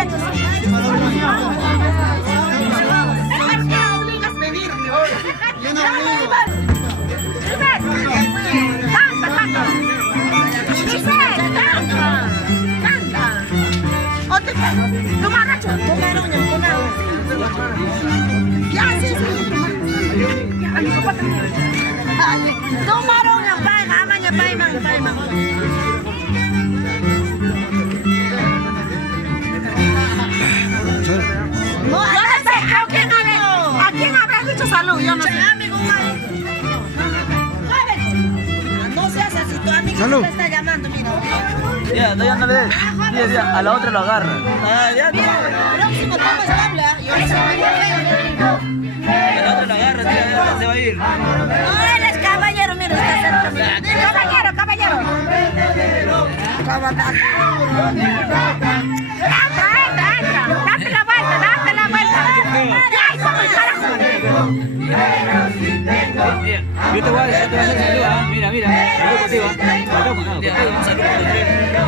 muchachos. Obligas a pedir. Yo no obligo. Canta. Dice, canta. Otra, tu maracho. Ya, sí. A mi papá también. Tomaron yang baik, aman yang baik, mang. No, yo no sé, ¿a quién habrás dicho salud? Yo no sé. No seas así, tu amigo Salud. te está llamando, mira. Ya, no, ya no le des. Ya, a la otra lo agarra. Ah, ya, próximo toma estable, yo no sé. A la otra lo agarra, tía, ya se va a ir. No eres caballero, mira, está cerca. Caballero. Entra. Date la vuelta. Ay, como el carajo. Yo te voy a hacer salud, ¿ah? Mira. Salud contigo.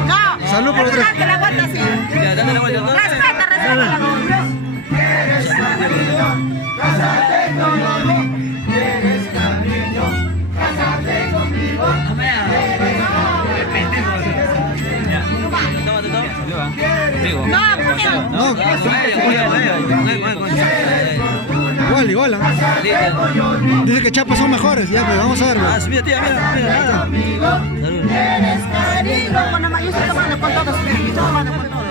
No. Salud por otra. Date la vuelta, sí. Ya, date la vuelta. Respeta. Igual. Dice que chapas son mejores, ya, pues vamos a ver. Ah, mira, tía, mira. Eres cariño. Con la mayor estoy tomando con todos.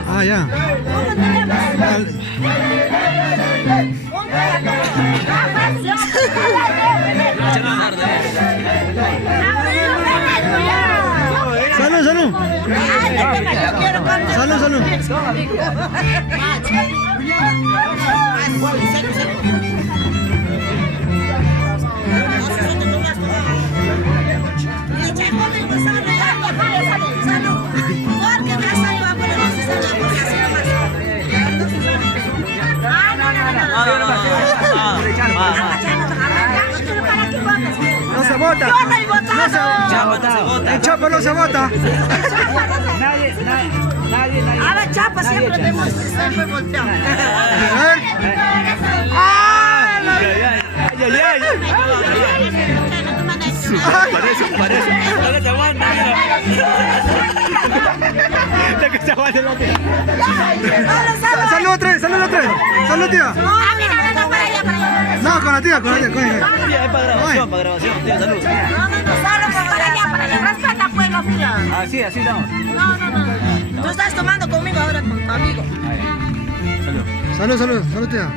Ah, ya. Salud. No se vota. Yo no he votado. El Chapo no se vota. Nadie. A ver, Chapa siempre demuestra siempre volteado. Parece. Salud otra vez. Salud, tía. No, con la tía. Es para grabación, tía, salud. Para allá. Respeta, pues, la fila. Así estamos. No. Tú estás tomando conmigo ahora con tu amigo. Salud, tía.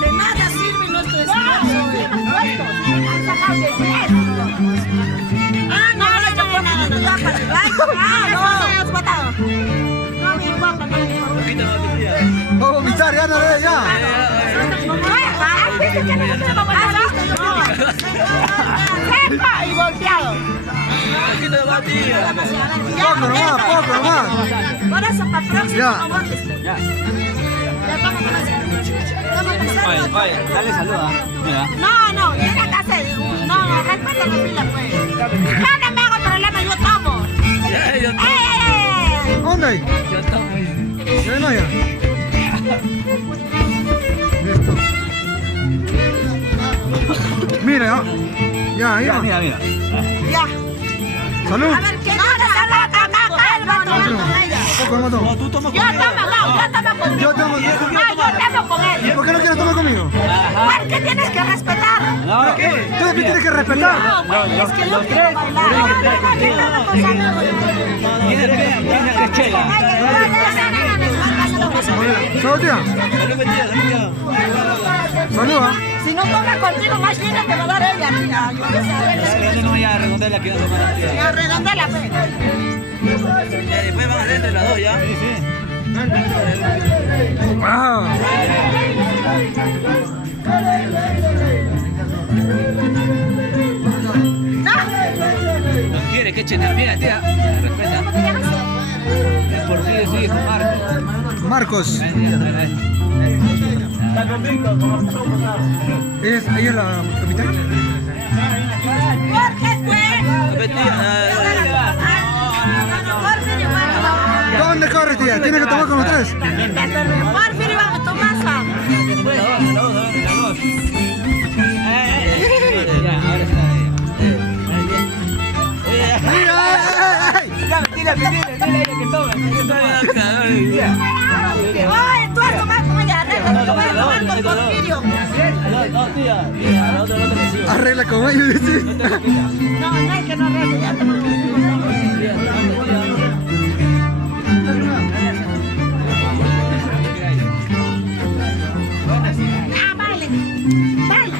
De nada sirve nuestro esfuerzo. No has votado. No me importa. Vamos a vomitar, ya no le des, ya. Y volteado. Poco nomás. Por eso, para próximo Ya. no votes. Ya. Vaya, dale salud, mira. No, tiene que hacer. No, respeta la fila, pues. Yo no me hago problema, yo tomo. Yo ¿Dónde hay? tomo. Ya no, ya. Listo. Mira, ya. Mira. Ya. Salud. A ver, ¿quién Poco, no tomo. No, tú tomas Yo tomo con él. Yo tomo. Yo tomo con él. ¿Por qué no quieres tomar conmigo? ¿Por qué tienes que respetar? No, ¿qué? Tú también tienes que respetar. Es que yo quiero bailar. Tiene que chela. Salud, tía. Salud, ¿ah? Si no toma contigo, más linda te va a dar ella. Mira, yo qué sé. No vaya a redondear que no toma. Ya redondela, pues. Después van a hacer entre las dos, ¿ya? Sí. Ah. No quiere que echen el mira, tía. Respeta. Por ti, sí, Marcos. Marcos. ¿Ella es la capitana? Jorge fue. ¿Dónde corre, tía? ¿Tiene que tomar con los tres? Porfirio, vamos, Tomasa. Oye, tú has tomado con ella, arregla, tú vas a tomar con Porfirio. Arregla con ellos, dice. No, no es que no arregle, ya tomamos. Ah, baile, baile.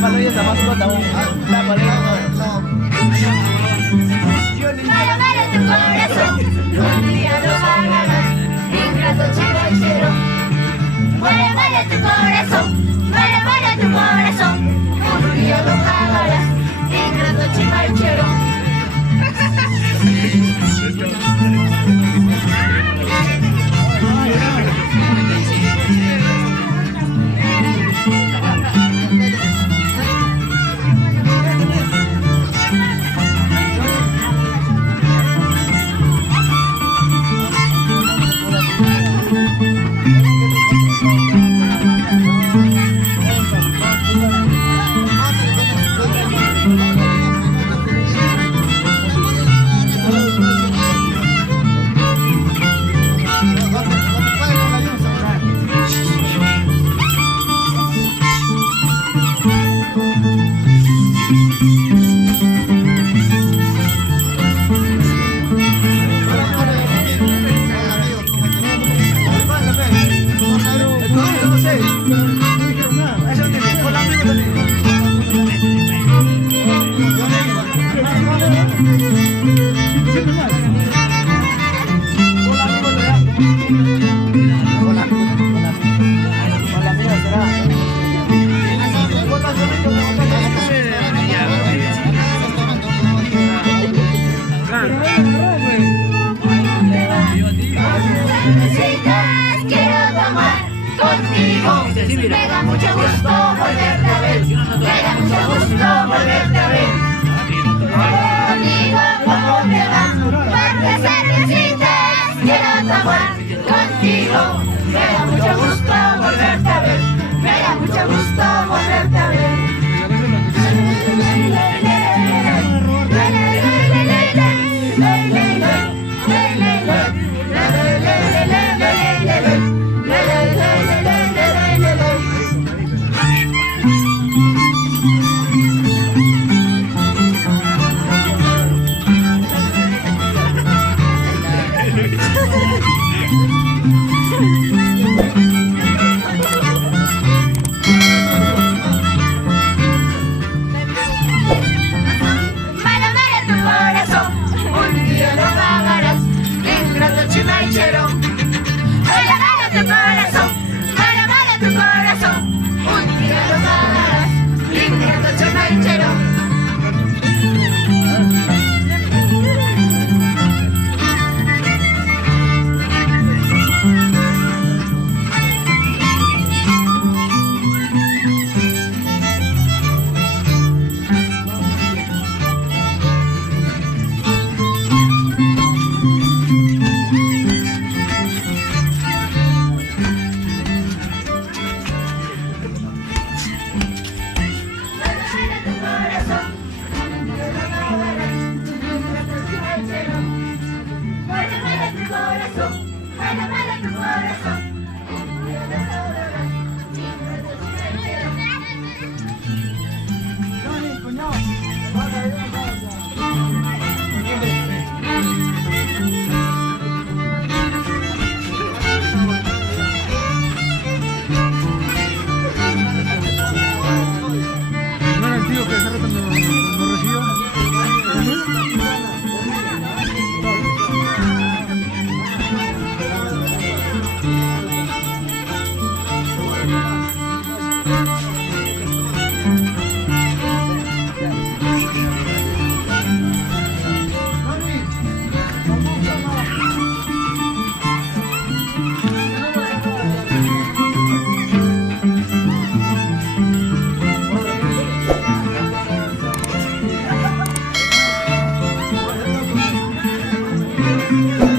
Para ver tu corazón, un día lo pagarás, ingrato chivochero. Para tu corazón, para tu corazón, un día lo pagarás, ingrato chivochero. Me da mucho gusto volverte a ver, me da mucho gusto volverte a ver. Conmigo, ¿cómo te va? Porque cervecitas quiero tomar contigo. Me da mucho gusto volverte a ver, me da mucho gusto volverte a ver. Thank